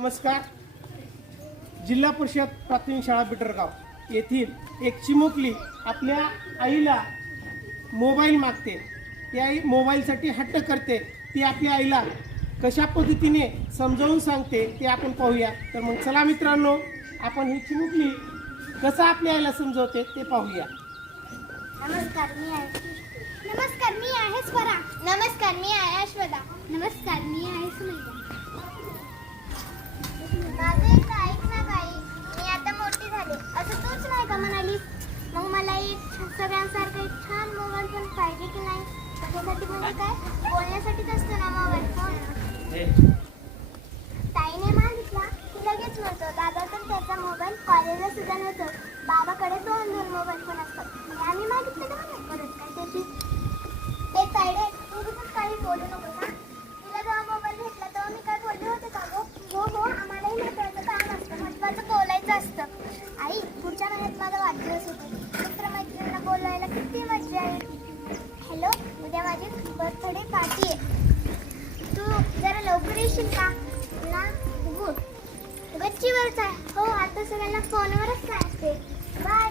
नमस्कार. जिल्हा परिषद प्राथमिक शाळा बिटरगाव येथील एक चिमुकली आपल्या आईला मोबाईल मागते. ती आई मोबाईलसाठी हट्ट करते. ती आपल्या आईला कशा पद्धतीने समजावून सांगते ते आपण पाहूया. तर मग चला मित्रांनो, आपण ही चिमुकली कसं आपल्या आईला समजवते ते पाहूया. नमस्कार मी आहे स्वरा. नमस्कार मी आहे अश्वदा. नमस्कार मी आहे सुनीता. माझं एक ऐक ना बाई, मी आता मोठी झाले असं तूच नाही का म्हणालीस? मग मला एक सगळ्यांसारखं एक छान मोबाईल पण पाहिजे की नाही? त्याच्यासाठी म्हणजे काय, बोलण्यासाठीच असतो ना मोबाईल फोन. ताईने मागितला की लगेच म्हणतो दादा, तर त्याचा मोबाईल कॉलेजला सुद्धा नव्हतो. बाबाकडे दोन मोबाईल फोन असतात. आम्ही मागितलं तर नाही परत काय त्याची. ते ताईडे, तू कुठून काही बोलू नको ना. तुला जेव्हा मोबाईल भेटला तेव्हा मी काय बोलले होते का गो? हो आम्हालाही महत्वाचं काम असतं, महत्वाचं बोलायचं असतं. आई, पुढच्या महिन्यात माझा वाढदिवस होतो. मित्रमैत्रिणींना बोलायला किती मजा येईल. हॅलो, उद्या माझी बर्थडे पार्टी आहे. तू जरा लवकर येशील का? ना गुड. गच्चीवरच आहे. हो, आता सगळ्यांना फोनवरच काय असते. बाय.